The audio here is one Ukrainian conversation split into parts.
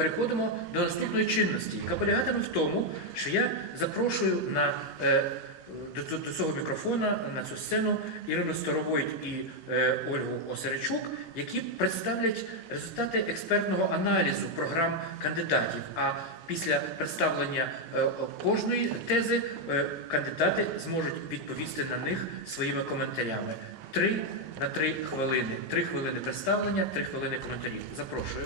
переходимо до наступної чинності, яка полягатиме в тому, що я запрошую на, е, до, до- цього мікрофона на цю сцену Ірину Старовойт і е, Ольгу Осеречук, які представлять результати експертного аналізу програм кандидатів. А після представлення е, кожної тези кандидати зможуть відповісти на них своїми коментарями. Три на три хвилини. Три хвилини представлення, три хвилини коментарів. Запрошую.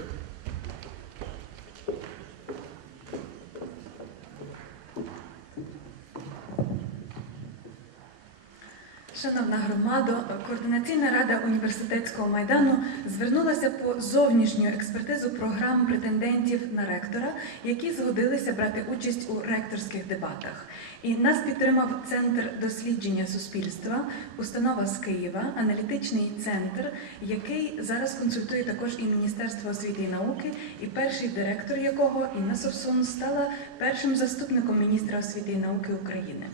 Шановна громадо, координаційна рада університетського майдану звернулася по зовнішню експертизу програм претендентів на ректора, які згодилися брати участь у ректорських дебатах. І нас підтримав Центр дослідження суспільства, установа з Києва, аналітичний центр, який зараз консультує також і Міністерство освіти і науки, і перший директор якого Інна Совсун стала першим заступником міністра освіти і науки України.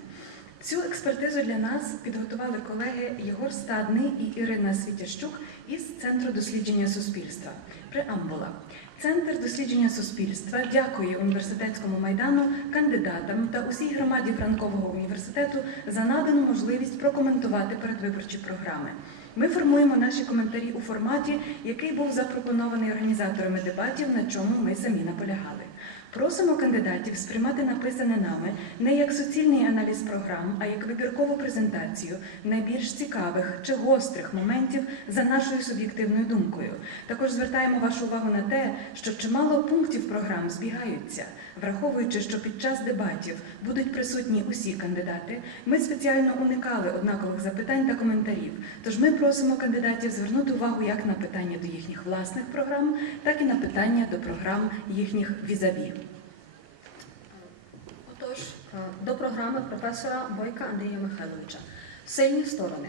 Цю експертизу для нас підготували колеги Єгор Стадний і Ірина Світящук із Центру дослідження суспільства. Преамбула. Центр дослідження суспільства дякує університетському майдану, кандидатам та усій громаді Франкового університету за надану можливість прокоментувати передвиборчі програми. Ми формуємо наші коментарі у форматі, який був запропонований організаторами дебатів, на чому ми самі наполягали. Просимо кандидатів сприймати написане нами не як суцільний аналіз програм, а як вибіркову презентацію найбільш цікавих чи гострих моментів за нашою суб'єктивною думкою. Також звертаємо вашу увагу на те, що чимало пунктів програм збігаються. Враховуючи, що під час дебатів будуть присутні усі кандидати, ми спеціально уникали однакових запитань та коментарів. Тож ми просимо кандидатів звернути увагу як на питання до їхніх власних програм, так і на питання до програм їхніх візаві. Отож, е, до програми професора Бойка Андрія Михайловича. Сильні сторони.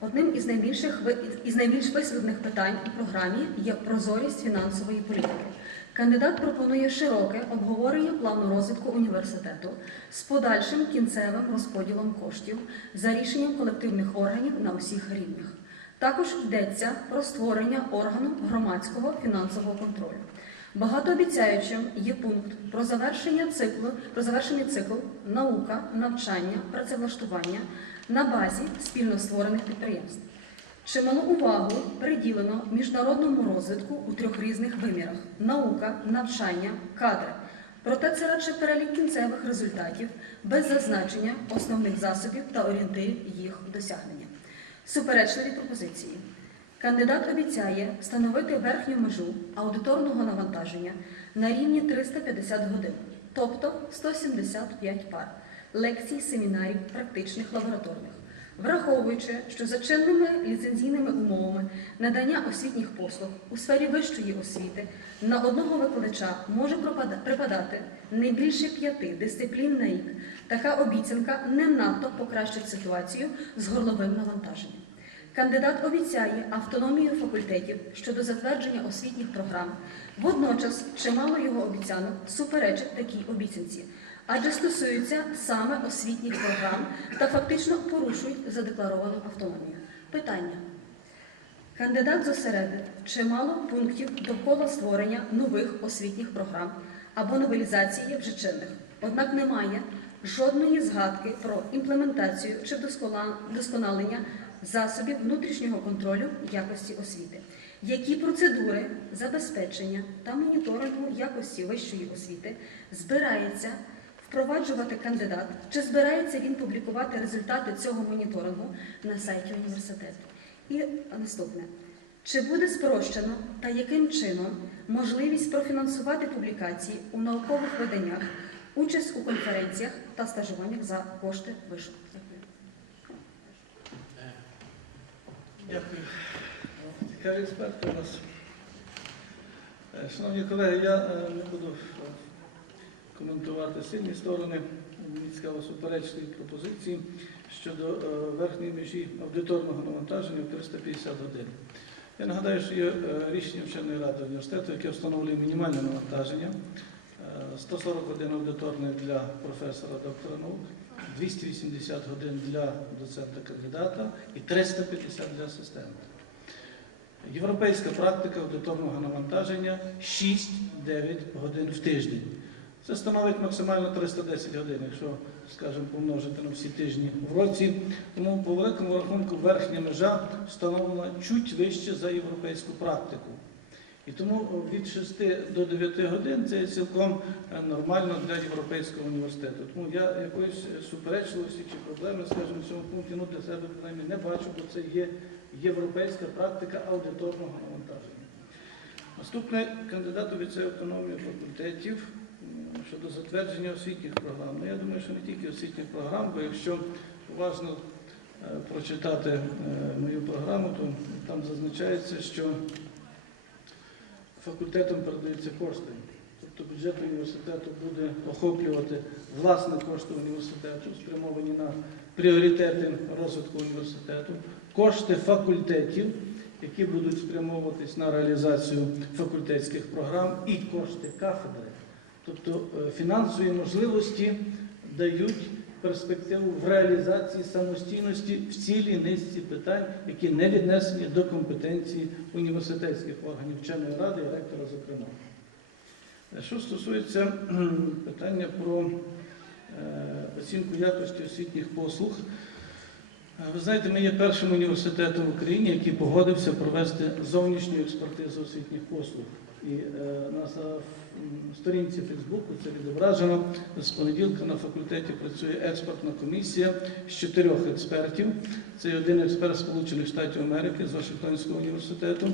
Одним із найбільших із найбільш висвітлених питань у програмі є прозорість фінансової політики. Кандидат пропонує широке обговорення плану розвитку університету з подальшим кінцевим розподілом коштів за рішенням колективних органів на усіх рівнях. Також йдеться про створення органу громадського фінансового контролю. Багатообіцяючим є пункт про завершення циклу, про завершений цикл наука, навчання, працевлаштування на базі спільно створених підприємств. Чималу увагу приділено міжнародному розвитку у трьох різних вимірах: наука, навчання, кадри. Проте це радше перелік кінцевих результатів без зазначення основних засобів та орієнтирів їх досягнення. Суперечливі пропозиції. Кандидат обіцяє встановити верхню межу аудиторного навантаження на рівні 350 годин, тобто 175 пар лекцій, семінарів, практичних лабораторних. Враховуючи, що за чинними ліцензійними умовами надання освітніх послуг у сфері вищої освіти на одного викладача може припадати не більше п'яти дисциплін на рік, така обіцянка не надто покращить ситуацію з горловим навантаженням. Кандидат обіцяє автономію факультетів щодо затвердження освітніх програм. Водночас чимало його обіцянок суперечить такій обіцянці, адже стосуються саме освітніх програм та фактично порушують задекларовану автономію. Питання. Кандидат зосередив чимало пунктів довкола створення нових освітніх програм або новелізації вже чинних. Однак немає жодної згадки про імплементацію чи вдосконалення засобів внутрішнього контролю якості освіти. Які процедури забезпечення та моніторингу якості вищої освіти збирається впроваджувати кандидат, чи збирається він публікувати результати цього моніторингу на сайті університету? І наступне. Чи буде спрощено та яким чином можливість профінансувати публікації у наукових виданнях, участь у конференціях та стажуваннях за кошти вишу? Дякую. Цікаві експерти у нас. Е, Шановні колеги, я е, не буду коментувати сильні сторони. Цікаво суперечливі пропозиції щодо е, верхньої межі аудиторного навантаження в 350 годин. Я нагадаю, що є е, рішення вченої ради університету, яке встановлює мінімальне навантаження. Е, 140 годин аудиторних для професора, доктора наук, 280 годин для доцента кандидата і 350 для асистента. Європейська практика аудиторного навантаження 6-9 годин в тиждень. Це становить максимально 310 годин, якщо, скажімо, помножити на всі тижні в році. Тому по великому рахунку верхня межа встановлена чуть вище за європейську практику. І тому від 6 до 9 годин це цілком е, нормально для європейського університету. Тому я якоїсь суперечливості чи проблеми, скажімо, в цьому пункті ну, для себе принаймні не бачу, бо це є європейська практика аудиторного навантаження. Наступне кандидат у віце автономії факультетів щодо затвердження освітніх програм. Ну, я думаю, що не тільки освітніх програм, бо якщо уважно е, прочитати е, мою програму, то там зазначається, що факультетам передаються кошти. Тобто бюджет університету буде охоплювати власне кошти університету, спрямовані на пріоритети розвитку університету, кошти факультетів, які будуть спрямовуватись на реалізацію факультетських програм, і кошти кафедри. Тобто е, фінансові можливості дають перспективу в реалізації самостійності в цілій низці питань, які не віднесені до компетенції університетських органів вченої ради і ректора, зокрема. Е, Що стосується питання про е, оцінку якості освітніх послуг, ви знаєте, ми є першим університетом в Україні, який погодився провести зовнішню експертизу освітніх послуг. І е, на сторінці Фейсбуку це відображено. З понеділка на факультеті працює експертна комісія з чотирьох експертів. Це один експерт Сполучених Штатів Америки з Вашингтонського університету,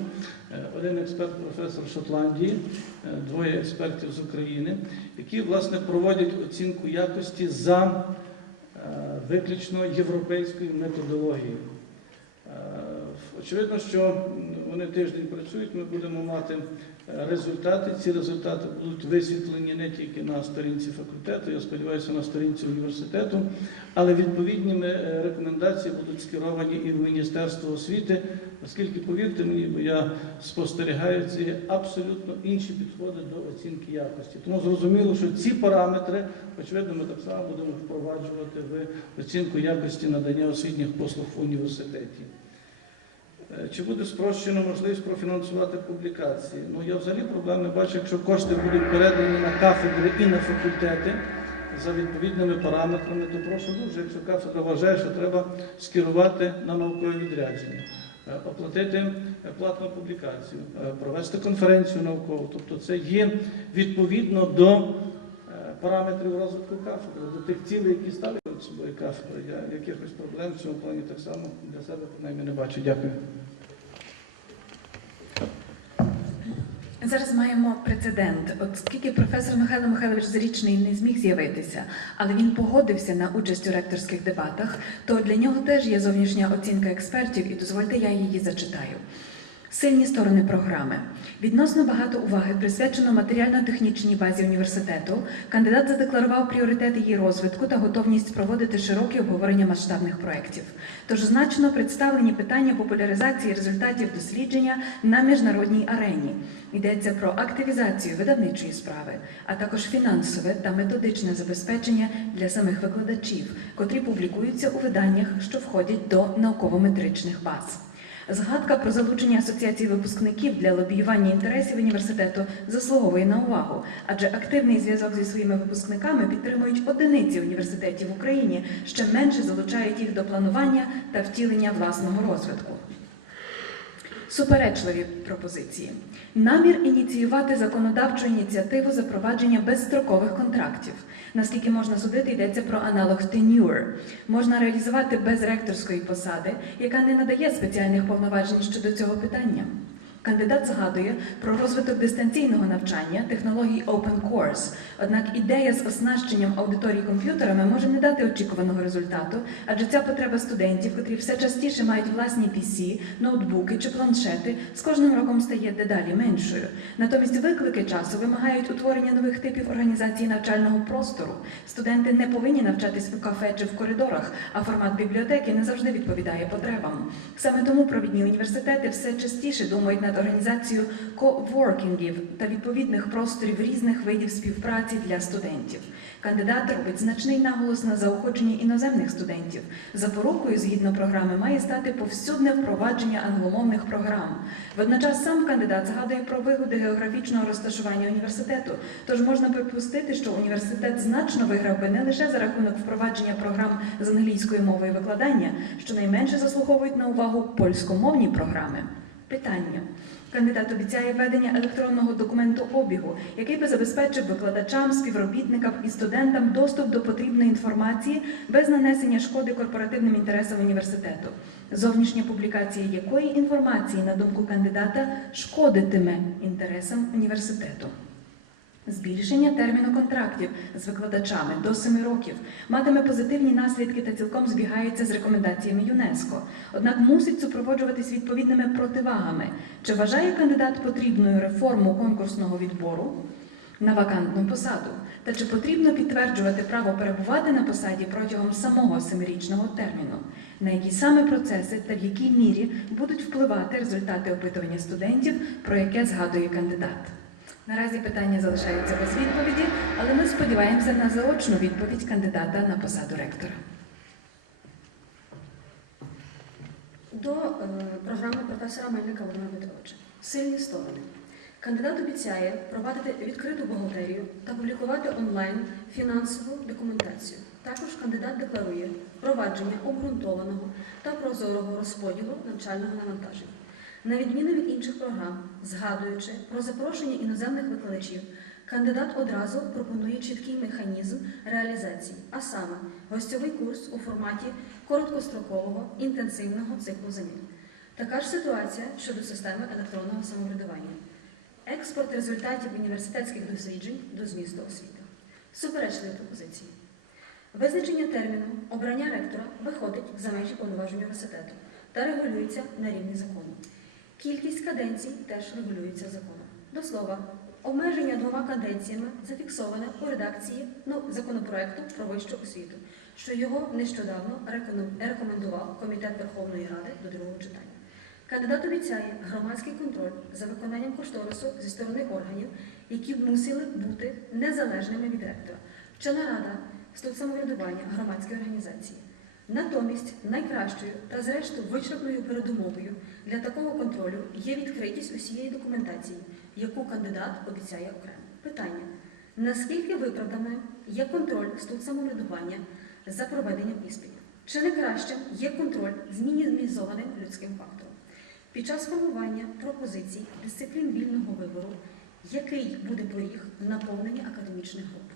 е, один експерт професор Шотландії, е, двоє експертів з України, які власне проводять оцінку якості за виключно європейською методологією. Очевидно, що вони тиждень працюють, ми будемо мати результати. Ці результати будуть висвітлені не тільки на сторінці факультету, я сподіваюся, на сторінці університету, але відповідні е, рекомендації будуть скеровані і в Міністерство освіти, оскільки, повірте мені, бо я спостерігаю, є абсолютно інші підходи до оцінки якості. Тому зрозуміло, що ці параметри, очевидно, ми так само будемо впроваджувати в оцінку якості надання освітніх послуг в університеті. Е, Чи буде спрощено можливість профінансувати публікації? Ну я взагалі проблем не бачу, якщо кошти будуть передані на кафедри і на факультети за відповідними параметрами, то прошу дуже, якщо кафедра вважає, що треба скерувати на наукове відрядження, е, оплатити е, платну публікацію, провести конференцію наукову. Тобто це є відповідно до параметрів розвитку кафедри, до тих цілей, які ставлять собою кафедра. Я якихось проблем в цьому плані так само для себе принаймні не бачу. Дякую. Зараз маємо прецедент. Оскільки професор Михайло Михайлович Зарічний не зміг з'явитися, але він погодився на участь у ректорських дебатах, то для нього теж є зовнішня оцінка експертів, і дозвольте, я її зачитаю. Сильні сторони програми. Відносно багато уваги присвячено матеріально-технічній базі університету. Кандидат задекларував пріоритети її розвитку та готовність проводити широкі обговорення масштабних проєктів. Тож значно представлені питання популяризації результатів дослідження на міжнародній арені. Йдеться про активізацію видавничої справи, а також фінансове та методичне забезпечення для самих викладачів, котрі публікуються у виданнях, що входять до науково-метричних баз. Згадка про залучення асоціації випускників для лобіювання інтересів університету заслуговує на увагу, адже активний зв'язок зі своїми випускниками підтримують одиниці університетів в Україні, ще менше залучають їх до планування та втілення власного розвитку. Суперечливі пропозиції. Намір ініціювати законодавчу ініціативу запровадження безстрокових контрактів. Наскільки можна судити, йдеться про аналог tenure. Можна реалізувати без ректорської посади, яка не надає спеціальних повноважень щодо цього питання. Кандидат згадує про розвиток дистанційного навчання, технологій Open Course. Однак ідея з оснащенням аудиторій комп'ютерами може не дати очікуваного результату, адже ця потреба студентів, котрі все частіше мають власні PC, ноутбуки чи планшети, з кожним роком стає дедалі меншою. Натомість виклики часу вимагають утворення нових типів організації навчального простору. Студенти не повинні навчатись у кафе чи в коридорах, а формат бібліотеки не завжди відповідає потребам. Саме тому провідні університети все частіше думають над над організацією коворкінгів та відповідних просторів різних видів співпраці для студентів. Кандидат робить значний наголос на заохоченні іноземних студентів. Запорукою згідно програми має стати повсюдне впровадження англомовних програм. Водночас сам кандидат згадує про вигоди географічного розташування університету. Тож можна припустити, що університет значно виграв би не лише за рахунок впровадження програм з англійської мови і викладання, що найменше заслуговують на увагу польськомовні програми. Питання. Кандидат обіцяє ведення електронного документу обігу, який би забезпечив викладачам, співробітникам і студентам доступ до потрібної інформації без нанесення шкоди корпоративним інтересам університету. Зовнішня публікація якої інформації, на думку кандидата, шкодитиме інтересам університету. Збільшення терміну контрактів з викладачами до 7 років матиме позитивні наслідки та цілком збігається з рекомендаціями ЮНЕСКО. Однак мусить супроводжуватись відповідними противагами. Чи вважає кандидат потрібною реформу конкурсного відбору на вакантну посаду? Та чи потрібно підтверджувати право перебувати на посаді протягом самого семирічного терміну? На які саме процеси та в якій мірі будуть впливати результати опитування студентів, про яке згадує кандидат? Наразі питання залишаються без відповіді, але ми сподіваємося на заочну відповідь кандидата на посаду ректора. До е, програми професора Мельника Володимира Петровича. Сильні сторони. Кандидат обіцяє провадити відкриту бухгалтерію та публікувати онлайн фінансову документацію. Також кандидат декларує впровадження обґрунтованого та прозорого розподілу навчального навантаження. На відміну від інших програм, згадуючи про запрошення іноземних викладачів, кандидат одразу пропонує чіткий механізм реалізації, а саме гостьовий курс у форматі короткострокового інтенсивного циклу замін. Така ж ситуація щодо системи електронного самоврядування. Експорт результатів університетських досліджень до змісту освіти. Суперечливі пропозиції. Визначення терміну обрання ректора виходить за межі повноважень університету та регулюється на рівні закону. Кількість каденцій теж регулюється законом. До слова, обмеження двома каденціями зафіксоване у редакції ну, законопроекту про вищу освіту, що його нещодавно рекомендував Комітет Верховної Ради до другого читання. Кандидат обіцяє громадський контроль за виконанням кошторису зі сторони органів, які мусили бути незалежними від ректора. Вчена рада, студ самоврядування, громадські організації. Натомість найкращою та, зрештою, вичерпною передумовою для такого контролю є відкритість усієї документації, яку кандидат обіцяє окремо. Питання: наскільки виправданим є контроль студ самоврядування за проведенням іспитів? Чи не кращим є контроль з мінімізованим людським фактором? Під час формування пропозицій дисциплін вільного вибору, який буде поріг наповнення академічних груп,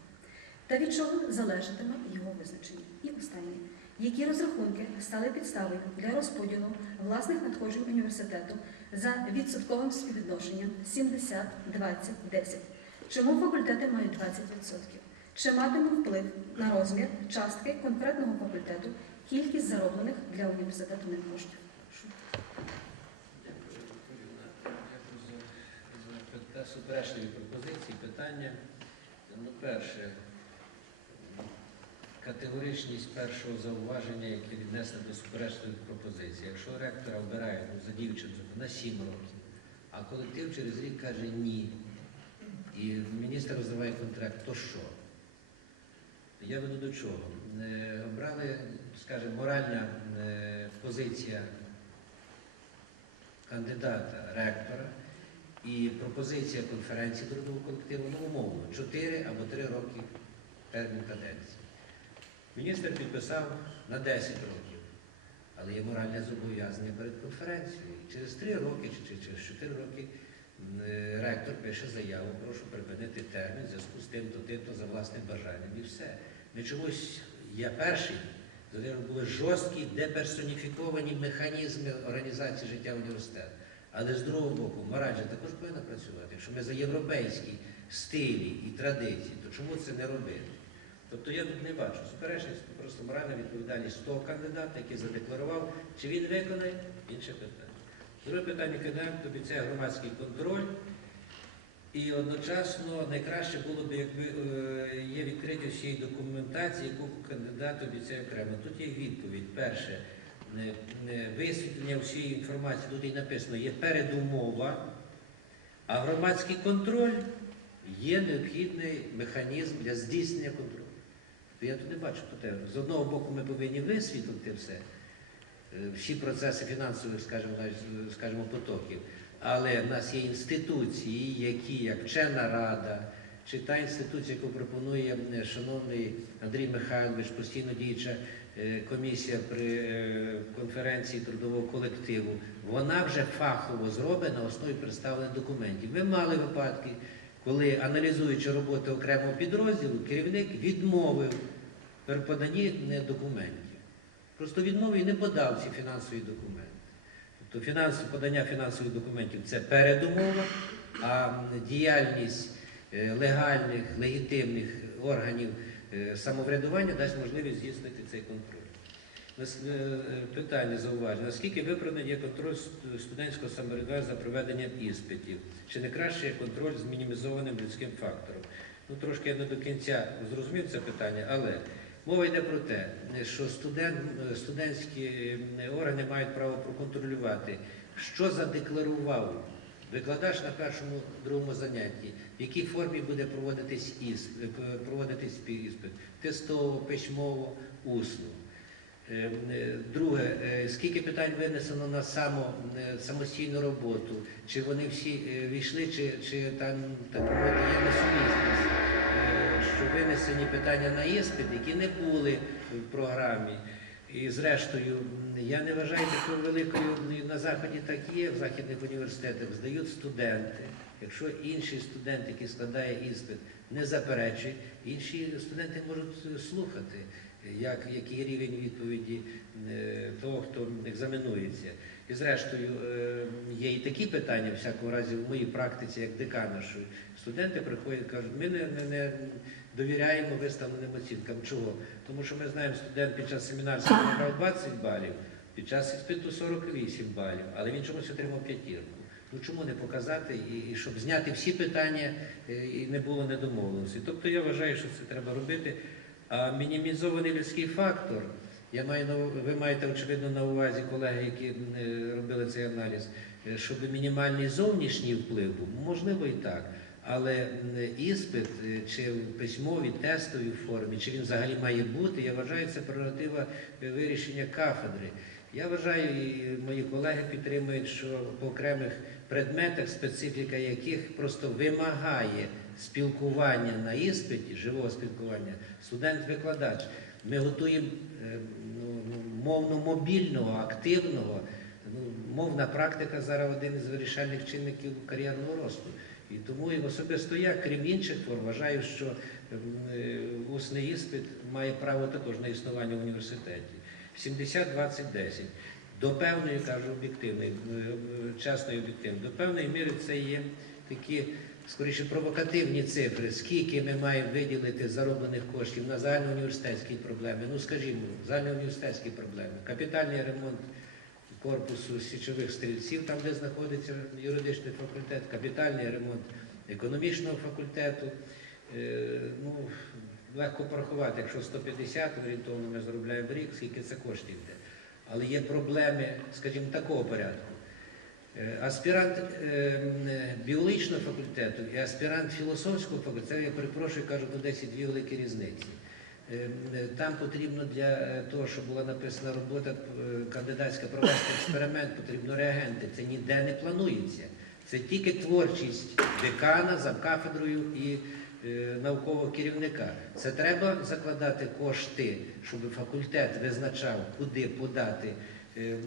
та від чого залежатиме його визначення. І останнє. Які розрахунки стали підставою для розподілу власних надходжень університету за відсотковим співвідношенням 70, 20, 10? Чому факультети мають 20%? Чи матиме вплив на розмір частки конкретного факультету кількість зароблених для університету ним коштів? Дякую за суперечливі пропозиції, питання. Ну, перше, категоричність першого зауваження, яке віднесено до суперечливих пропозицій. Якщо ректора обирають ну, за дівчинку на 7 років, а колектив через рік каже ні, і міністр розриває контракт, то що? Я веду до чого? Е, Обрали, скажімо, моральна е, позиція кандидата ректора і пропозиція конференції трудового колективу ну, умовно 4 або 3 роки термін каденції. Міністр підписав на 10 років, але є моральне зобов'язання перед конференцією. І через 3 роки чи через 4 роки е, ректор пише заяву, прошу припинити термін в зв'язку з тим, то тим, то за власним бажанням і все. Ми чомусь, я перший, завжди були жорсткі, деперсоніфіковані механізми організації життя університету. Але з другого боку, мораль же також повинна працювати. Якщо ми за європейські стилі і традиції, то чому це не робити? Тобто я тут не бачу суперечність, просто моральна відповідальність того кандидата, який задекларував, чи він виконає інше питання. Друге питання кандидат обіцяє громадський контроль. І одночасно найкраще було б, якби е, є відкритість всієї документації, яку кандидат обіцяє окремо. Тут є відповідь. Перше, не- не висвітлення всієї інформації, тут і написано, є передумова, а громадський контроль є необхідний механізм для здійснення контролю. То Я тут не бачу потреби. З одного боку, ми повинні висвітлити все, е, всі процеси фінансових, скажімо, скажімо, потоків. Але в нас є інституції, які, як вчена рада, чи та інституція, яку пропонує е, шановний Андрій Михайлович, постійно діюча е, комісія при конференції трудового колективу, вона вже фахово зроблена на основі представлених документів. Ми мали випадки, коли аналізуючи роботу окремого підрозділу, керівник відмовив при поданні е, документів. Просто відмовив і не подав ці фінансові документи. Тобто фінансове подання фінансових документів це передумова, а діяльність е, легальних, легітимних органів е, самоврядування дасть можливість здійснити цей контроль. Е, е, Питання зауваження. Наскільки виправданий є контроль студентського самоврядування за проведенням іспитів? Чи не краще є контроль з мінімізованим людським фактором? Ну, трошки я не до кінця зрозумів це питання, але мова йде про те, що студент, е, студентські органи мають право проконтролювати, що задекларував викладач на першому другому занятті, в якій формі буде проводитись іспит, проводитись іспит тестово, письмово, усно. Е, е, Друге, е, скільки питань винесено на само, самостійну роботу? Чи вони всі війшли, чи, чи там так мовити є несумісність? Що винесені питання на іспит, які не були в програмі. І зрештою, я не вважаю такою великою на заході так є, в західних університетах здають студенти. Якщо інший студент, який складає іспит, не заперечує, інші студенти можуть слухати, як, який рівень відповіді е, того, хто екзаменується. І зрештою, е, є і такі питання, в всякому разі, в моїй практиці, як декана, що студенти приходять і кажуть, ми не, не, не довіряємо виставленим оцінкам. Чого? Тому що ми знаємо, студент під час семінарського набрав 20 балів, під час іспиту 48 балів, але він чомусь отримав п'ятірку. Ну чому не показати, і, і щоб зняти всі питання е, і не було недомовленості. Тобто я вважаю, що це треба робити. А мінімізований людський фактор, я маю ви маєте очевидно на увазі колеги, які е, робили цей аналіз, е, щоб мінімальний зовнішній вплив був, можливо і так. Але іспит е, чи в письмовій, тестовій формі, чи він взагалі має бути, я вважаю, це прерогатива вирішення кафедри. Я вважаю, і мої колеги підтримують, що по окремих предметах, специфіка яких просто вимагає спілкування на іспиті, живого спілкування, студент-викладач. Ми готуємо е, ну, ну, мовно-мобільного, активного. Ну, мовна практика зараз один із вирішальних чинників кар'єрного росту. І тому особисто я, крім інших форм, вважаю, що ем, е, усний іспит має право також на існування в університеті. 70-20-10. До певної, кажу, об'єктивної, е, чесної об'єктивної, до певної міри це є такі, скоріше, провокативні цифри, скільки ми маємо виділити зароблених коштів на загальноуніверситетські проблеми. Ну, скажімо, загальноуніверситетські проблеми, капітальний ремонт корпусу січових стрільців, там, де знаходиться юридичний факультет, капітальний ремонт економічного факультету. Е, Ну, легко порахувати, якщо 150 орієнтовно ми заробляємо в рік, скільки це коштів йде. Але є проблеми, скажімо, такого порядку. Е, Аспірант е, е, біологічного факультету і аспірант філософського факультету, я перепрошую, кажу, ну десь дві великі різниці. Там потрібно для того, щоб була написана робота кандидатська провести експеримент, потрібно реагенти. Це ніде не планується. Це тільки творчість декана за кафедрою і наукового керівника. Це треба закладати кошти, щоб факультет визначав, куди подати,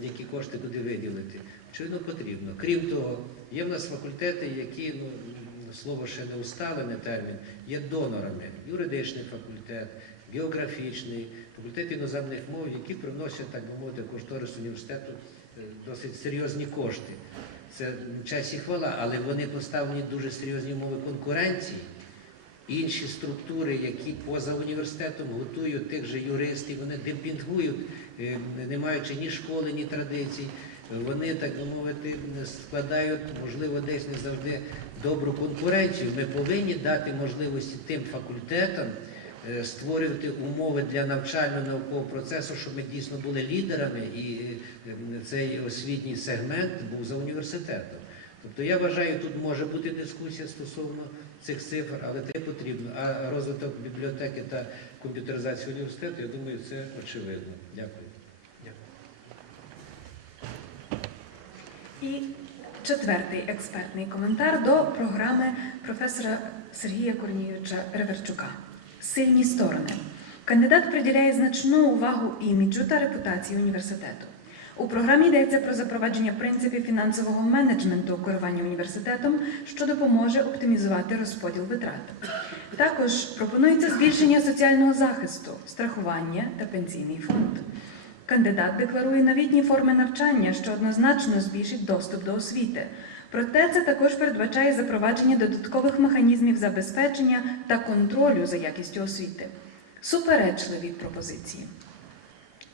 які кошти куди виділити. Очевидно, потрібно. Крім того, є в нас факультети, які, ну, слово ще не усталений термін, є донорами. Юридичний факультет, географічний, факультет іноземних мов, які приносять, так би мовити, кошторис університету е, досить серйозні кошти. Це честь і хвала, але вони поставлені дуже серйозні умови конкуренції. Інші структури, які поза університетом готують тих же юристів, вони демпінгують, е, не маючи ні школи, ні традицій. Вони, так би мовити, складають, можливо, десь не завжди добру конкуренцію. Ми повинні дати можливості тим факультетам е, створювати умови для навчально-наукового процесу, щоб ми дійсно були лідерами і е, цей освітній сегмент був за університетом. Тобто я вважаю, тут може бути дискусія стосовно цих цифр, але це потрібно. А розвиток бібліотеки та комп'ютеризація університету, я думаю, це очевидно. Дякую. І четвертий експертний коментар до програми професора Сергія Корнієвича Реверчука. Сильні сторони. Кандидат приділяє значну увагу іміджу та репутації університету. У програмі йдеться про запровадження принципів фінансового менеджменту у керуванні університетом, що допоможе оптимізувати розподіл витрат. Також пропонується збільшення соціального захисту, страхування та пенсійний фонд. Кандидат декларує новітні форми навчання, що однозначно збільшить доступ до освіти. Проте це також передбачає запровадження додаткових механізмів забезпечення та контролю за якістю освіти. Суперечливі пропозиції.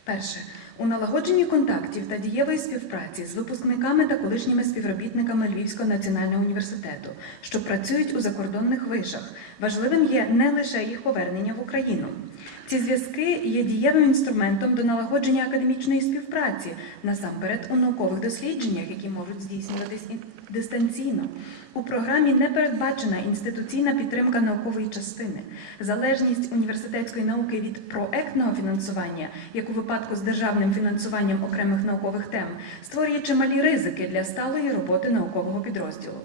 Перше. У налагодженні контактів та дієвої співпраці з випускниками та колишніми співробітниками Львівського національного університету, що працюють у закордонних вишах, важливим є не лише їх повернення в Україну. Ці зв'язки є дієвим інструментом до налагодження академічної співпраці, насамперед у наукових дослідженнях, які можуть здійснюватись дистанційно. У програмі не передбачена інституційна підтримка наукової частини. Залежність університетської науки від проектного фінансування, як у випадку з державним фінансуванням окремих наукових тем, створює чималі ризики для сталої роботи наукового підрозділу.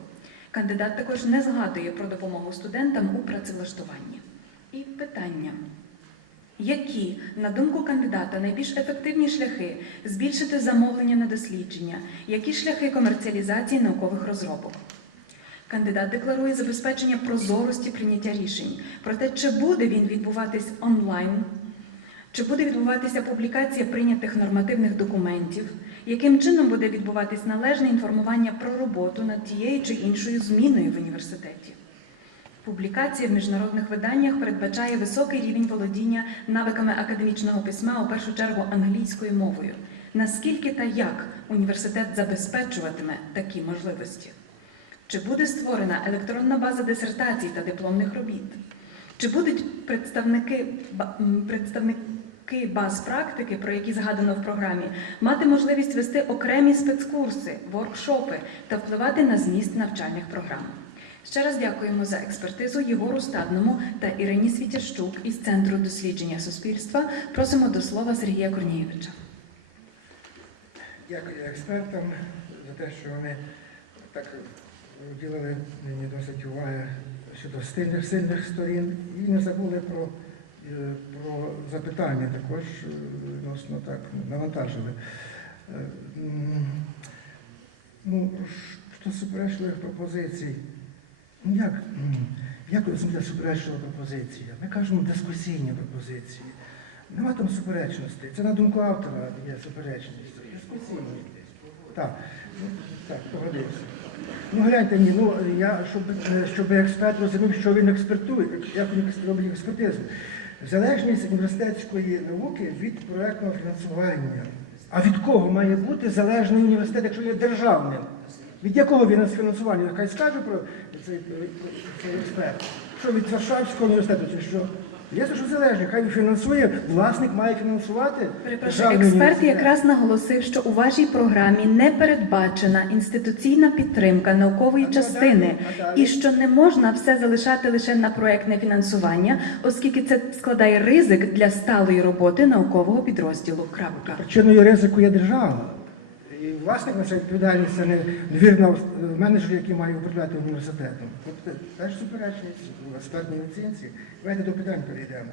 Кандидат також не згадує про допомогу студентам у працевлаштуванні. І питання. Які, на думку кандидата, найбільш ефективні шляхи збільшити замовлення на дослідження? Які шляхи комерціалізації наукових розробок? Кандидат декларує забезпечення прозорості прийняття рішень. Проте, чи буде він відбуватись онлайн, чи буде відбуватися публікація прийнятих нормативних документів, яким чином буде відбуватись належне інформування про роботу над тією чи іншою зміною в університеті? Публікація в міжнародних виданнях передбачає високий рівень володіння навиками академічного письма, у першу чергу англійською мовою. Наскільки та як університет забезпечуватиме такі можливості? Чи буде створена електронна база дисертацій та дипломних робіт? Чи будуть представники, представники баз практики, про які згадано в програмі, мати можливість вести окремі спецкурси, воркшопи та впливати на зміст навчальних програм? Ще раз дякуємо за експертизу Єгору Стадному та Ірині Світящук із Центру дослідження суспільства. Просимо до слова Сергія Корнієвича. Дякую експертам за те, що вони так уділили мені досить уваги щодо сильних сильних сторін і не забули про, е, про запитання також е, відносно так навантажили. Е, Ну, що суперечливих пропозицій. Ну як, як розуміти суперечлива пропозиція? Ми кажемо дискусійні пропозиції. Нема там суперечностей. Це на думку автора є суперечність. Дискусійні. Так, так, погодився. Ну гляньте мені, ну я, щоб, е, щоб експерт розумів, що він експертує, як він робить експертизу. Залежність університетської науки від проектного фінансування. А від кого має бути залежний університет, якщо є державним? Від якого він фінансування? Хай скаже про цей, цей експерт. Що від Варшавського університету чи що? Є що залежний, хай фінансує, власник має фінансувати. Перепрошую, державний експерт університет. якраз наголосив, що у вашій програмі не передбачена інституційна підтримка наукової А частини, а далі? і що не можна все залишати лише на проектне фінансування, оскільки це складає ризик для сталої роботи наукового підрозділу. Крапка. Причиною ризику є держава. Власник несе відповідальність, це не невірна е, менеджер, який має управляти університетом. Тобто теж суперечність в експертній оцінці. Давайте до питань перейдемо.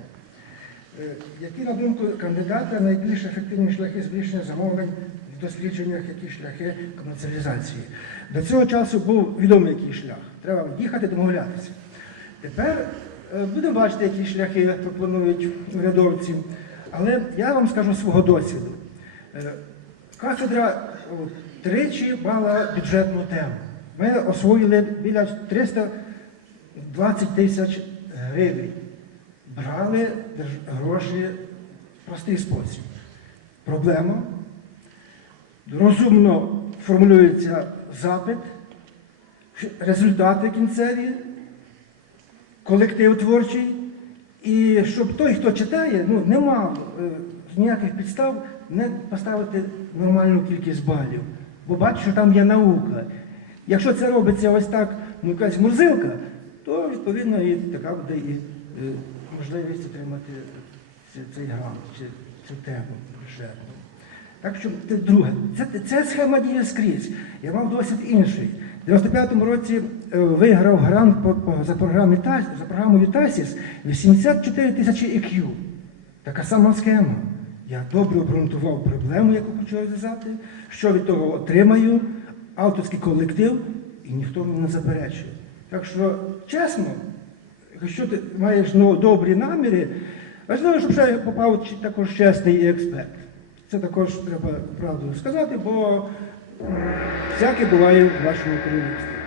Е, Які, на думку кандидата, найбільш ефективні шляхи збільшення замовлень в дослідженнях, які шляхи комерціалізації? До цього часу був відомий який шлях. Треба їхати домовлятися. Тепер будемо бачити, які шляхи пропонують урядовці. Але я вам скажу свого досвіду. Кафедра тричі мала бюджетну тему. Ми освоїли біля 320 тисяч гривень. Брали гроші в простий спосіб. Проблема. Розумно формулюється запит, результати кінцеві, колектив творчий І щоб той, хто читає, ну, не мав е, ніяких підстав не поставити нормальну кількість балів. Бо бачиш, що там є наука. Якщо це робиться ось так, ну якась мурзилка, то відповідно і така буде і е, можливість отримати цей, грант чи цю тему бюджетну. Так що це друге, це, це схема діє скрізь. Я мав досвід інший. У 95-му році е, виграв грант по, по, за, програмі, за програмою ТАСІС 84 тисячі IQ. Така сама схема. Я добре обґрунтував проблему, яку хочу розв'язати, що від того отримаю, авторський колектив, і ніхто мені не заперечує. Так що, чесно, якщо ти маєш ну, добрі наміри, важливо, щоб ще попав також чесний експерт. Це також треба правду сказати, бо всяке буває в вашому керівництві.